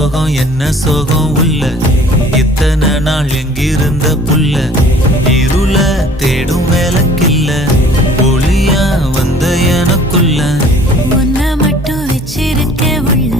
சோகம் என்ன சோகம் உள்ள இத்தனை நாள் எங்கிருந்த புல்ல இருள தேடும் வேலைக்கில்ல ஒளியா வந்த எனக்குள்ள உன்னை மட்டும் வச்சிருக்க உள்ள